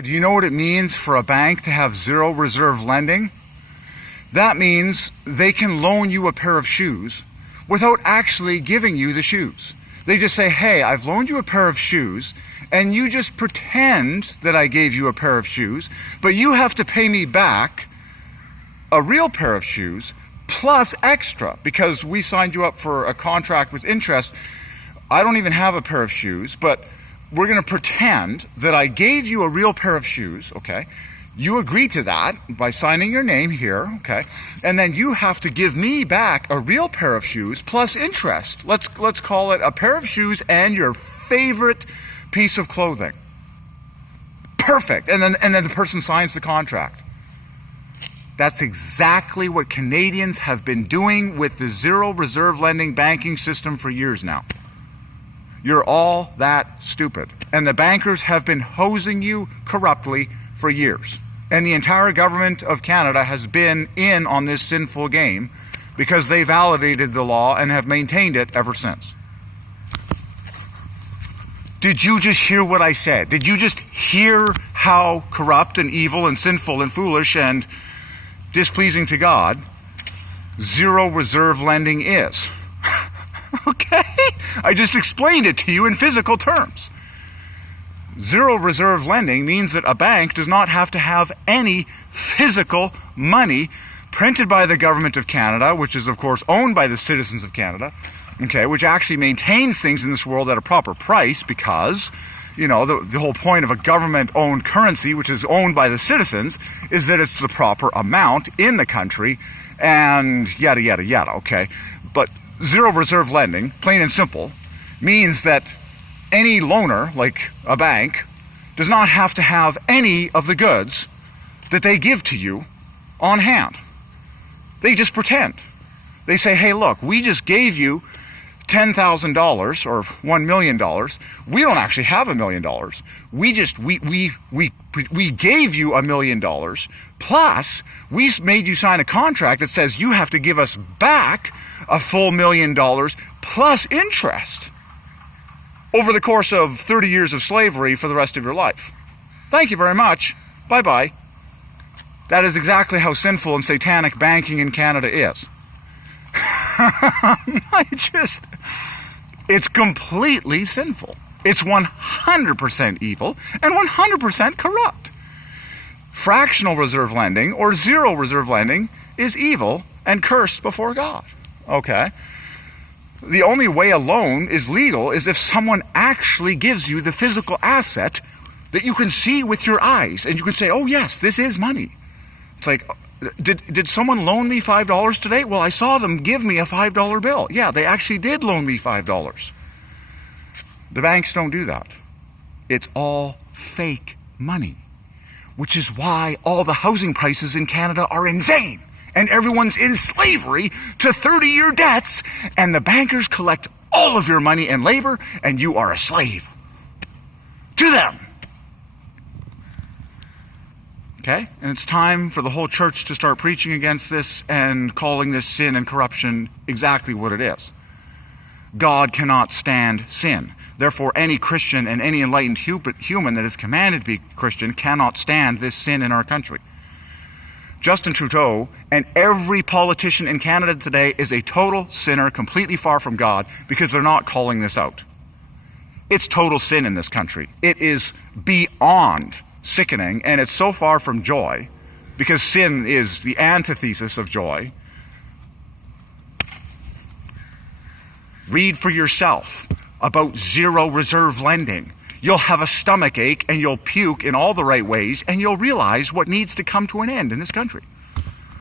Do you know what it means for a bank to have zero reserve lending? That means they can loan you a pair of shoes without actually giving you the shoes. They just say, hey, I've loaned you a pair of shoes, and you just pretend that I gave you a pair of shoes, but you have to pay me back a real pair of shoes plus extra because we signed you up for a contract with interest. I don't even have a pair of shoes, but we're going to pretend that I gave you a real pair of shoes, okay? You agree to that by signing your name here, okay? And then you have to give me back a real pair of shoes plus interest. Let's call it a pair of shoes and your favorite piece of clothing. Perfect. And then the person signs the contract. That's exactly what Canadians have been doing with the zero reserve lending banking system for years now. You're all that stupid. And the bankers have been hosing you corruptly for years. And the entire government of Canada has been in on this sinful game because they validated the law and have maintained it ever since. Did you just hear what I said? Did you just hear how corrupt and evil and sinful and foolish and displeasing to God zero reserve lending is? Okay? I just explained it to you in physical terms. Zero reserve lending means that a bank does not have to have any physical money printed by the government of Canada, which is of course owned by the citizens of Canada, okay, which actually maintains things in this world at a proper price because, you know, the whole point of a government-owned currency, which is owned by the citizens, is that it's the proper amount in the country and yada, yada, yada, okay? But zero reserve lending, plain and simple, means that any loaner, like a bank, does not have to have any of the goods that they give to you on hand. They just pretend. They say, hey, look, we just gave you $10,000 or $1 million. We don't actually have $1 million. We gave you $1 million, plus we made you sign a contract that says you have to give us back a full $1 million plus interest over the course of 30 years of slavery for the rest of your life. Thank you very much. Bye-bye. That is exactly how sinful and satanic banking in Canada is. It's completely sinful. It's 100% evil and 100% corrupt. Fractional reserve lending or zero reserve lending is evil and cursed before God. Okay? The only way a loan is legal is if someone actually gives you the physical asset that you can see with your eyes and you can say, oh yes, this is money. It's like, did someone loan me $5 today? Well, I saw them give me a $5 bill. Yeah, they actually did loan me $5. The banks don't do that. It's all fake money, which is why all the housing prices in Canada are insane. And everyone's in slavery to 30-year debts, and the bankers collect all of your money and labor, and you are a slave to them. Okay? And it's time for the whole church to start preaching against this and calling this sin and corruption exactly what it is. God cannot stand sin. Therefore, any Christian and any enlightened human that is commanded to be Christian cannot stand this sin in our country. Justin Trudeau and every politician in Canada today is a total sinner, completely far from God, because they're not calling this out. It's total sin in this country. It is beyond sickening, and it's so far from joy, because sin is the antithesis of joy. Read for yourself about zero reserve lending. You'll have a stomach ache and you'll puke in all the right ways and you'll realize what needs to come to an end in this country.